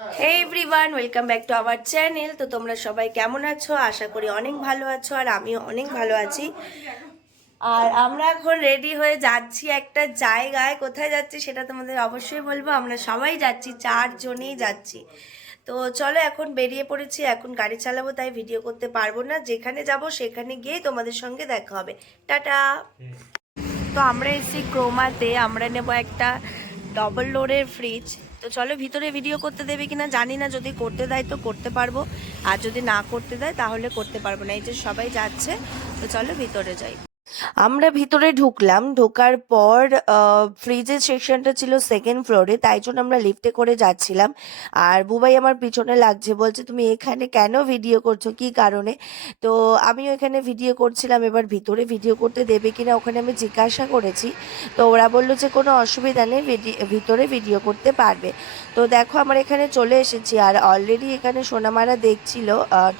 Hey everyone welcome back to our channel তো তোমরা সবাই কেমন আছো? আশা করি অনেক ভালো আছো আর আমিও অনেক ভালো আছি। আর আমরা এখন রেডি হয়ে যাচ্ছি একটা জায়গায়। কোথায় যাচ্ছি সেটা তোমাদের অবশ্যই বলব। আমরা সবাই যাচ্ছি চারজনেই যাচ্ছি। তো চলো এখন বেরিয়ে পড়েছি। এখন গাড়ি চালাবো তাই ভিডিও করতে পারব না। যেখানে যাব সেখানে গিয়ে তোমাদের সঙ্গে দেখা হবে। টাটা! তো আমরা এসেছি ক্রোমাতে। আমরা নেব একটা ডবল লোডের ফ্রিজ তো চলো ভিতরে ভিডিও করতে দেবে কিনা জানি না, যদি করতে দেয় তো করতে পারব। আর যদি না করতে দেয় তাহলে করতে পারব না, এই যে সবাই যাচ্ছে, তো চলো ভিতরে যাই। আমরা ভিতরে ঢুকলাম, ঢোকার পর ফ্রিজের সেকশনটা ছিল সেকেন্ড ফ্লোরে তাই জন্য আমরা লিফটে করে যাচ্ছিলাম। আর বুবাই আমার পিছনে লাগছে, বলছে, তুমি এখানে কেন ভিডিও করছ? কি কারণে? তো আমিও এখানে ভিডিও করছিলাম, এবার ভিতরে ভিডিও করতে দেবে কিনা ওখানে আমি জিজ্ঞাসা করেছি। তো ওরা বলল যে, কোনো অসুবিধা নেই ভিতরে ভিডিও করতে পারবে। তো দেখো, আমার এখানে চলে এসেছি, আর অলরেডি এখানে সোনামারা দেখছিল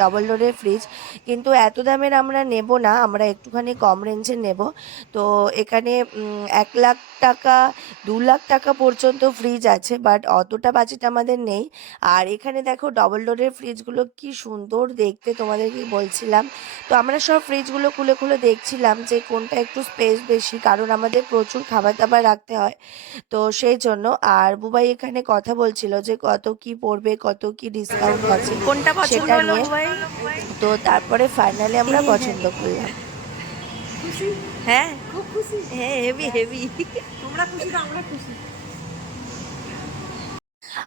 ডবল ডোরের ফ্রিজ কিন্তু এত দামের আমরা নেব না, আমরা একটুখানি কম রেঞ্জের নেব। তো এখানে এক লাখ টাকা দু লাখ টাকা পর্যন্ত ফ্রিজ আছে বাট অতটা বাজেট আমাদের নেই। আর এখানে দেখো ডবল ডোরের ফ্রিজগুলো কি সুন্দর দেখতে তোমাদেরকে বলছিলাম। তো আমরা সব ফ্রিজগুলো খুলে খুলে দেখছিলাম যে কোনটা একটু স্পেস বেশি কারণ আমাদের প্রচুর খাবার দাবার রাখতে হয়। তো সেই জন্য আর বুবাই এখানে কথা বলছিল যে কত কি পড়বে কত কি ডিসকাউন্ট আছে কোনটা পছন্দ সেটা নিয়ে। তো তারপরে ফাইনালি আমরা পছন্দ করলাম। হ্যাঁ। খুব খুশি? হ্যাঁ হেভি হেভি তোমরা খুশি তো আমরা খুশি।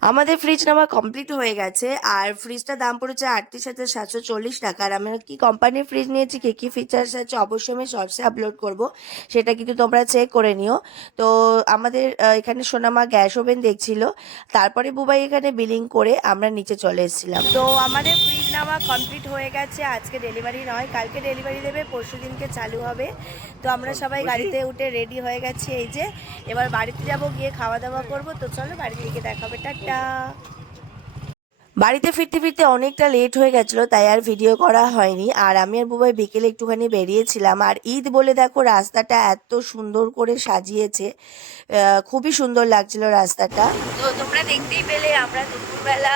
আমাদের ফ্রিজ নেওয়া কমপ্লিট হয়ে গেছে আর ফ্রিজটার দাম পড়েছে আটত্রিশ হাজার সাতশো চল্লিশ টাকা। আর আমরা কি কোম্পানির ফ্রিজ নিয়েছি কী কী ফিচার্স আছে অবশ্যই আমি শর্টসে আপলোড করব সেটা কিন্তু তোমরা চেক করে নিও। তো আমাদের এখানে সোনামা গ্যাস ওভেন দেখছিল তারপরে বুবাই এখানে বিলিং করে আমরা নিচে চলে এসেছিলাম। তো আমাদের ফ্রিজ নেওয়া কমপ্লিট হয়ে গেছে আজকে ডেলিভারি নয় কালকে ডেলিভারি দেবে পরশু দিনকে চালু হবে। তো আমরা সবাই গাড়িতে উঠে রেডি হয়ে গেছি এই যে এবার বাড়িতে যাব গিয়ে খাওয়া দাওয়া করব। তো চলো বাড়িতে গিয়ে দেখা হবে টাটা। বাড়িতে ফিরতে ফিরতে অনেকটা লেট হয়ে গেছিল, তাই আর ভিডিও করা হয়নি। আর আমি আর বুবাই বিকেলে একটুখানি বেরিয়েছিলাম। আর ঈদ বলে দেখো, রাস্তাটা এত সুন্দর করে সাজিয়েছে। খুবই সুন্দর লাগছিল রাস্তাটা। তো তোমরা দেখতেই পেলে, আমরা দুপুরবেলা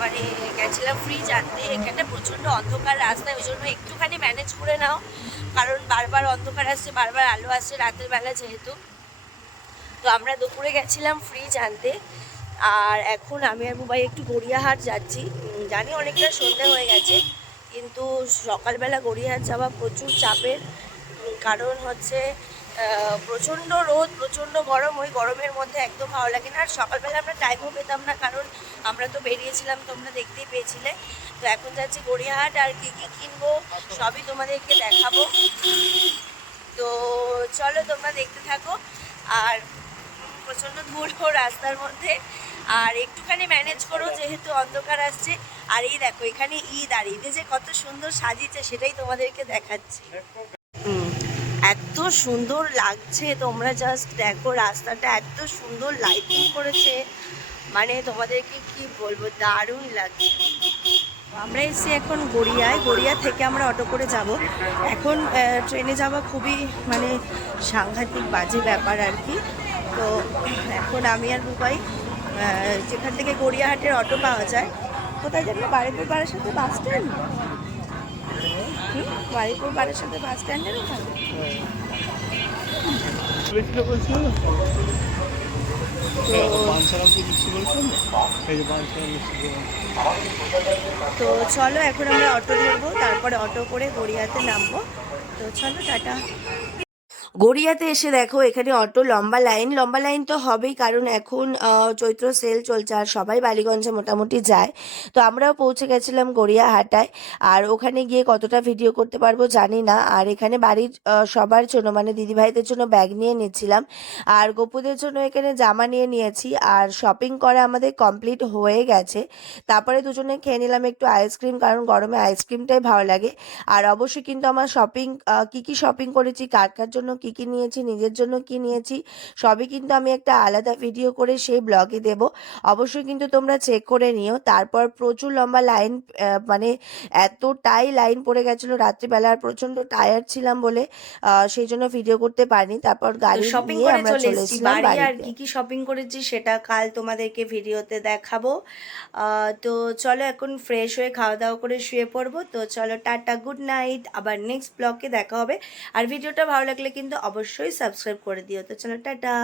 মানে গেছিলাম ফ্রিজ আনতে এখানে প্রচণ্ড অন্ধকার রাস্তা ওই জন্য একটুখানি ম্যানেজ করে নাও। কারণ বারবার অন্ধকার আসছে, বারবার আলো আসছে রাতের বেলা যেহেতু। তো আমরা দুপুরে গেছিলাম ফ্রিজ আনতে আর এখন আমি আর বুবাই একটু গড়িয়াহাট যাচ্ছি। জানি অনেকটা সন্ধে হয়ে গেছে, কিন্তু সকালবেলা গড়িয়াহাট যাওয়া প্রচুর চাপের কারণ হচ্ছে প্রচণ্ড রোদ, প্রচণ্ড গরম, ওই গরমের মধ্যে একদম ভালো লাগে না। আর সকালবেলা আমরা টাইমও পেতাম না, কারণ আমরা তো বেরিয়েছিলাম, তোমরা দেখতেই পেয়েছিলে। তো এখন যাচ্ছি গড়িয়াহাট, আর কী কী কিনবো সবই তোমাদেরকে দেখাবো। তো চলো তোমরা দেখতে থাকো। আর প্রচণ্ড ধুলো রাস্তার মধ্যে। আর একটুখানি ম্যানেজ করো যেহেতু অন্ধকার আসছে। আর এই দেখো এখানে ঈদ আর ঈদে যে কত সুন্দর সাজিয়েছে সেটাই তোমাদেরকে দেখাচ্ছি। এত সুন্দর লাগছে তোমরা জাস্ট দেখো রাস্তাটা এত সুন্দর লাইটিং করেছে। মানে তোমাদেরকে কি বলব দারুণ লাগছে। আমরা এসেছি এখন গড়িয়ায়। গড়িয়া থেকে আমরা অটো করে যাব। এখন ট্রেনে যাওয়া খুবই মানে সাংঘাতিক বাজে ব্যাপার আর কি। তো এখন আমি আর আহ, যেখান থেকে গড়িয়াহাটের অটো পাওয়া যায়। কোথায় জানি? বাড়িপুর পাড়ার সাথে বাস স্ট্যান্ড? হুম, বাড়িপুর পাড়ার সাথে বাস স্ট্যান্ডের। তো চলো এখন আমরা অটো ধরবো তারপরে অটো করে গড়িয়াতে নামবো। তো চলো টাটা। গড়িয়াতে এসে দেখো, এখানে অটো লম্বা লাইন লম্বা লাইন তো হবেই, কারণ এখন চৈত্র সেল চলছে আর সবাই বালিগঞ্জে মোটামুটি যায়। তো আমরাও পৌঁছে গেছিলাম গড়িয়া হাটায় আর ওখানে গিয়ে কতটা ভিডিও করতে পারব জানি না। আর এখানে বাড়ির সবার জন্য মানে দিদিভাইদের জন্য ব্যাগ নিয়ে নিচ্ছিলাম আর গোপুদের জন্য এখানে জামা নিয়ে নিয়েছি, আর শপিং করা আমাদের কমপ্লিট হয়ে গেছে। তারপরে দুজনে খেয়ে নিলাম একটু আইসক্রিম কারণ গরমে আইসক্রিমটাই ভালো লাগে। আর অবশ্যই কিন্তু আমার শপিং কি কি শপিং করেছি, কার কার জন্য কি কী নিয়েছি নিজের জন্য কি নিয়েছি সবই কিন্তু আমি একটা আলাদা ভিডিও করে সেই ব্লগে দেব। অবশ্যই কিন্তু তোমরা চেক করে নিও। তারপর প্রচুর লম্বা লাইন মানে এতটাই লাইন পড়ে গেছিল রাত্রিবেলা আর প্রচণ্ড টায়ার্ড ছিলাম বলে সেই জন্য ভিডিও করতে পারিনি। তারপর গাড়ি শপিং নিয়ে করে আমরা চলে এসেছি। বাড়ি আর কি কি শপিং করেছি সেটা কাল তোমাদেরকে ভিডিওতে দেখাবো। আহ, তো চলো এখন ফ্রেশ হয়ে খাওয়া দাওয়া করে শুয়ে পড়ব। তো চলো টাটা গুড নাইট আবার নেক্সট ব্লগে দেখা হবে। আর ভিডিওটা ভালো লাগলে কিন্তু অবশ্যই সাবস্ক্রাইব করে দিও। তো চলো টাটা।